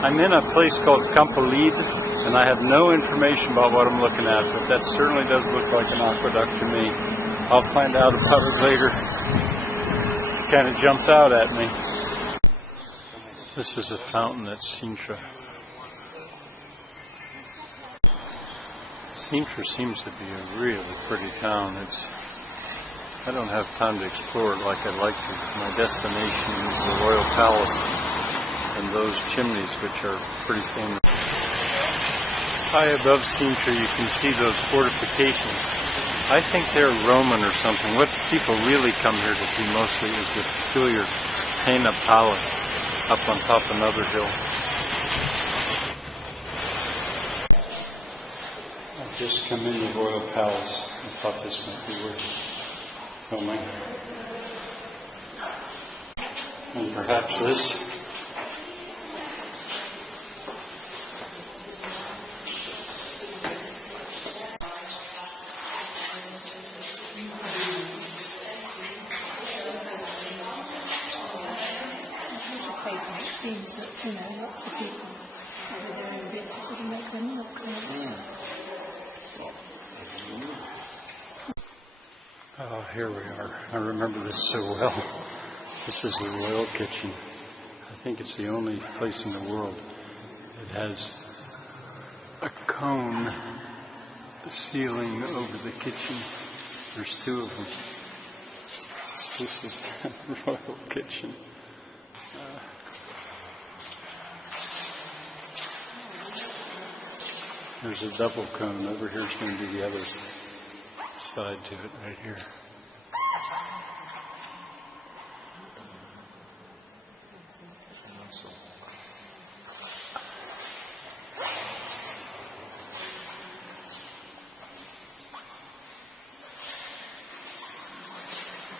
I'm in a place called Campolide, and I have no information about what I'm looking at, but that certainly does look like an aqueduct to me. I'll find out about it later. It kind of jumped out at me. This is a fountain at Sintra. Sintra seems to be a really pretty town. I don't have time to explore it like I'd like to. My destination is the Royal Palace and those chimneys, which are pretty famous. High above Sintra, you can see those fortifications. I think they're Roman or something. What people really come here to see mostly is the peculiar Pena Palace up on top of another hill. I've just come into the Royal Palace. I thought this might be worth filming. And perhaps this. It seems that, lots of people are very interested in make them look good. Oh, here we are. I remember this so well. This is the royal kitchen. I think it's the only place in the world that has a cone ceiling over the kitchen. There's two of them. This is the royal kitchen. There's a double cone. Over here is going to be the other side to it right here.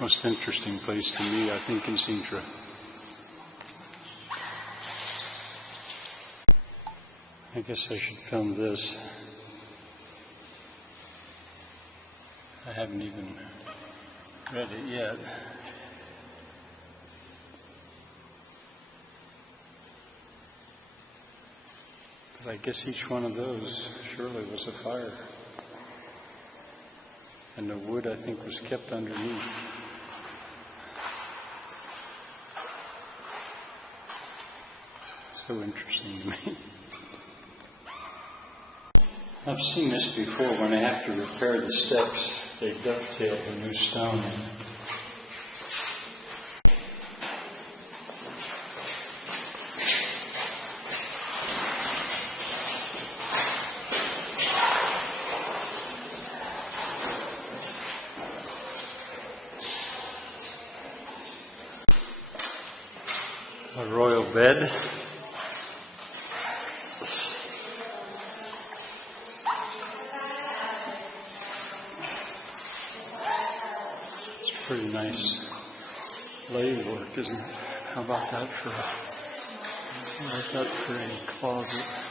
Most interesting place to me, I think, in Sintra. I guess I should film this. I haven't even read it yet. But I guess each one of those surely was a fire. And the wood, I think, was kept underneath. So interesting to me. I've seen this before. When they have to repair the steps, they dovetail the new stone in. A royal bed. Pretty nice lathe work, isn't it? How about that for a closet?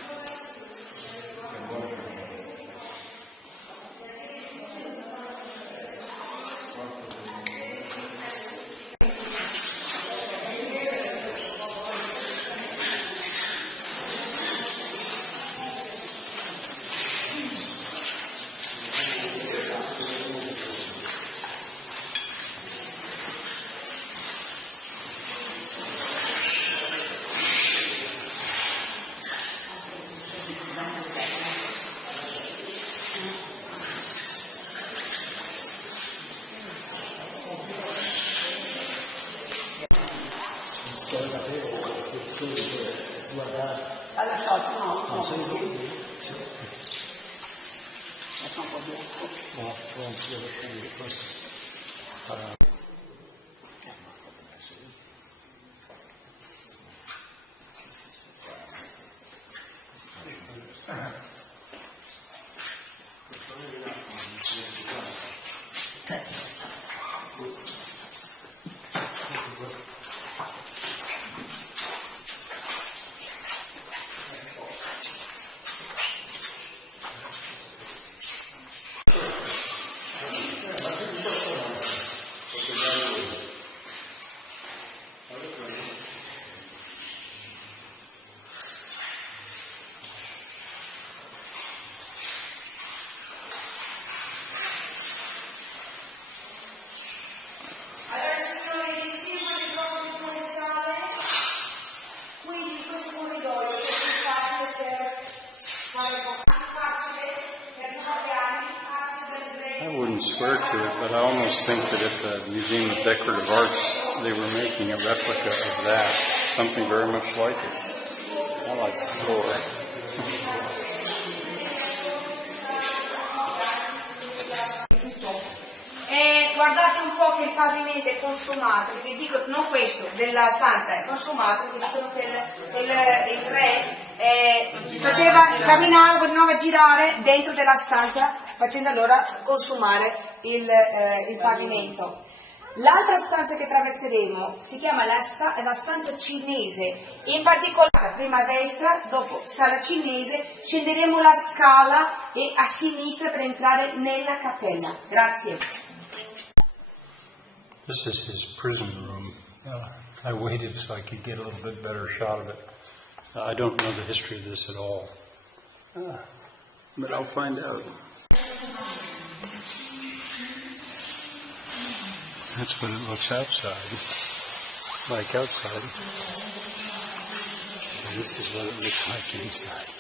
swear to it, but I almost think that at the Museum of Decorative Arts they were making a replica of that, something very much like it. I like the floor. Guardate un po' che il pavimento è consumato, vi dico, non questo, della stanza è consumato, vi dicono che il re camminava, continuava a girare dentro della stanza facendo allora consumare il pavimento. L'altra stanza che attraverseremo si chiama la stanza cinese, in particolare prima a destra, dopo sala cinese, scenderemo la scala e a sinistra per entrare nella cappella. Grazie. This is his prison room. I waited so I could get a little bit better shot of it. I don't know the history of this at all, but I'll find out. That's what it looks outside, like outside. And this is what it looks like inside.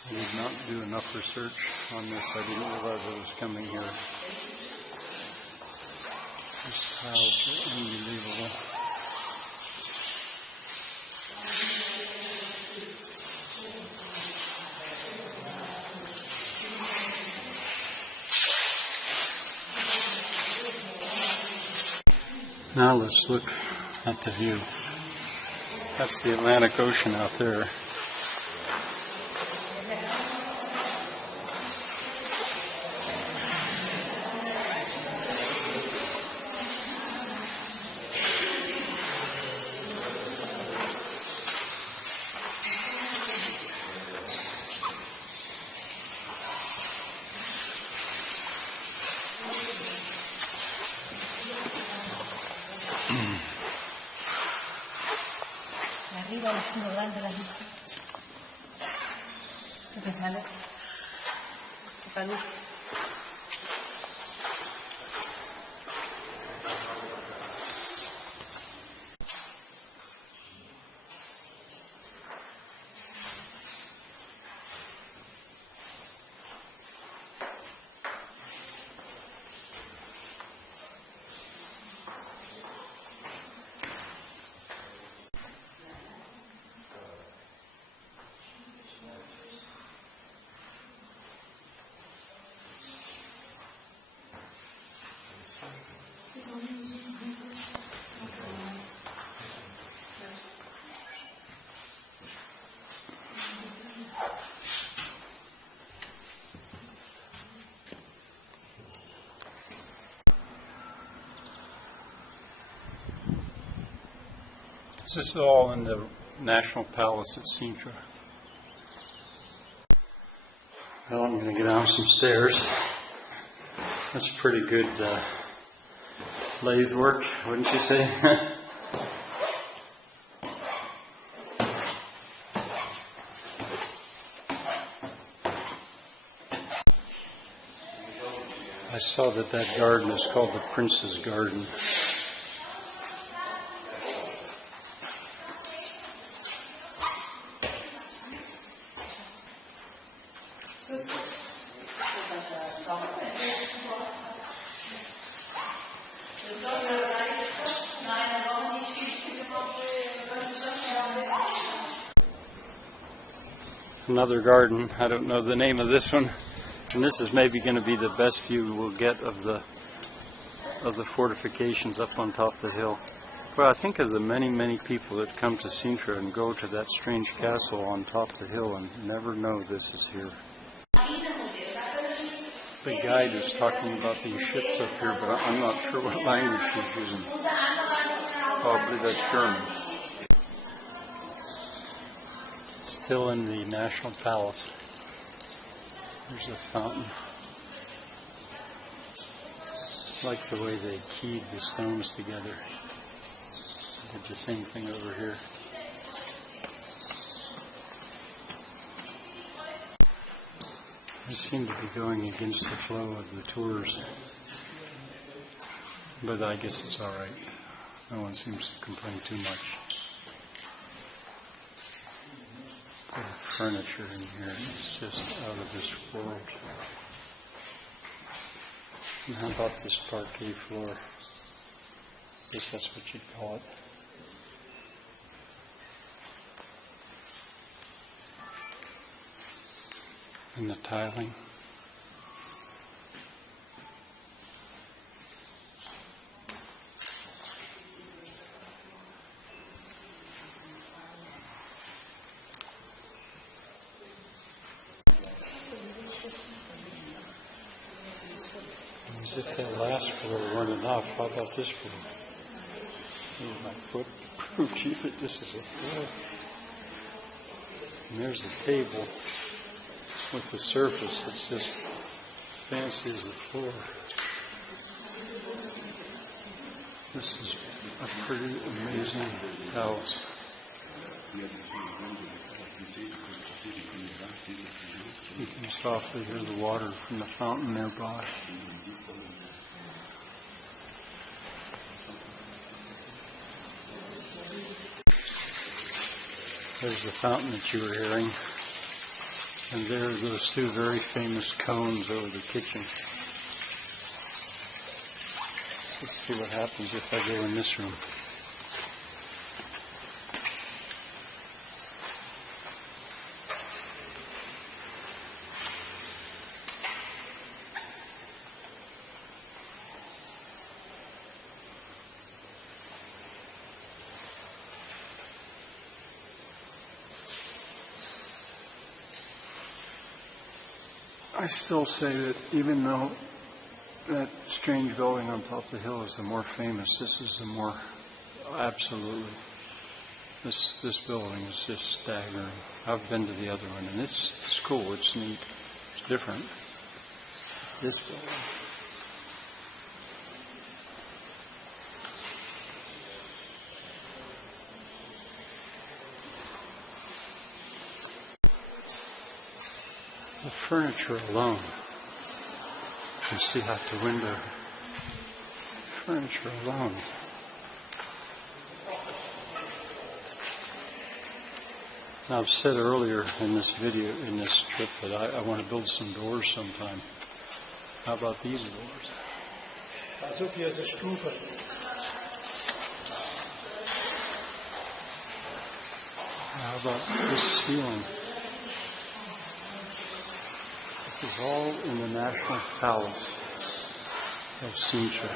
I did not do enough research on this. I didn't realize I was coming here. These tiles are unbelievable. Now let's look at the view. That's the Atlantic Ocean out there. Arriba el fondo grande la luz. ¿Qué te sale? Poca luz. This is all in the National Palace at Sintra. Well, I'm going to get down some stairs. That's pretty good lathe work, wouldn't you say? I saw that garden is called the Prince's Garden. Another garden. I don't know the name of this one, and this is maybe going to be the best view we'll get of the fortifications up on top of the hill. Well, I think of the many people that come to Sintra and go to that strange castle on top of the hill and never know this is here. The guide is talking about these ships up here, but I'm not sure what language he's using. Probably that's German. It's still in the National Palace. There's a fountain. I like the way they keyed the stones together. Did the same thing over here. I seem to be going against the flow of the tours, but I guess it's all right. No one seems to complain too much. The furniture in here is just out of this world. And how about this parquet floor? I guess that's what you'd call it. And the tiling. As if that last floor weren't enough, how about this floor? Use my foot to prove to you that this is a floor. And there's a table with the surface that's just fancy as the floor. This is a pretty amazing house. You can softly hear the water from the fountain nearby. There's the fountain that you were hearing. And there are those two very famous cones over the kitchen. Let's see what happens if I go in this room. I still say that even though that strange building on top of the hill is the more famous, this is the more absolutely. This building is just staggering. I've been to the other one, and it's cool. It's neat. It's different. This building. The furniture alone, you see out the window, furniture alone. Now, I've said earlier in this video, in this trip, that I want to build some doors sometime. How about these doors? How about this ceiling? This is all in the National Palace of Sintra.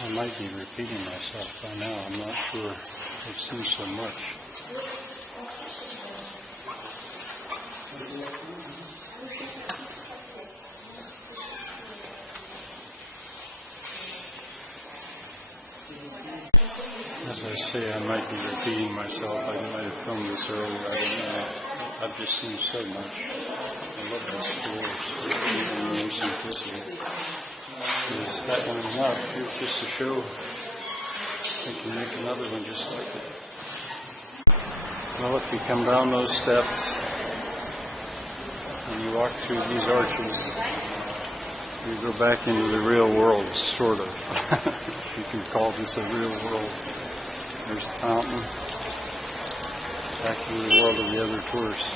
I might be repeating myself by now, I'm not sure. I've seen so much. As I say, I might be repeating myself. I might have filmed this earlier, I don't know. I've just seen so much. I love those stores, even their simplicity. Is that one enough? Here's just a show. I can make another one just like it. Well, if you come down those steps and you walk through these arches, you go back into the real world, sort of. You can call this a real world. There's a fountain. Back into the world of the other tourists.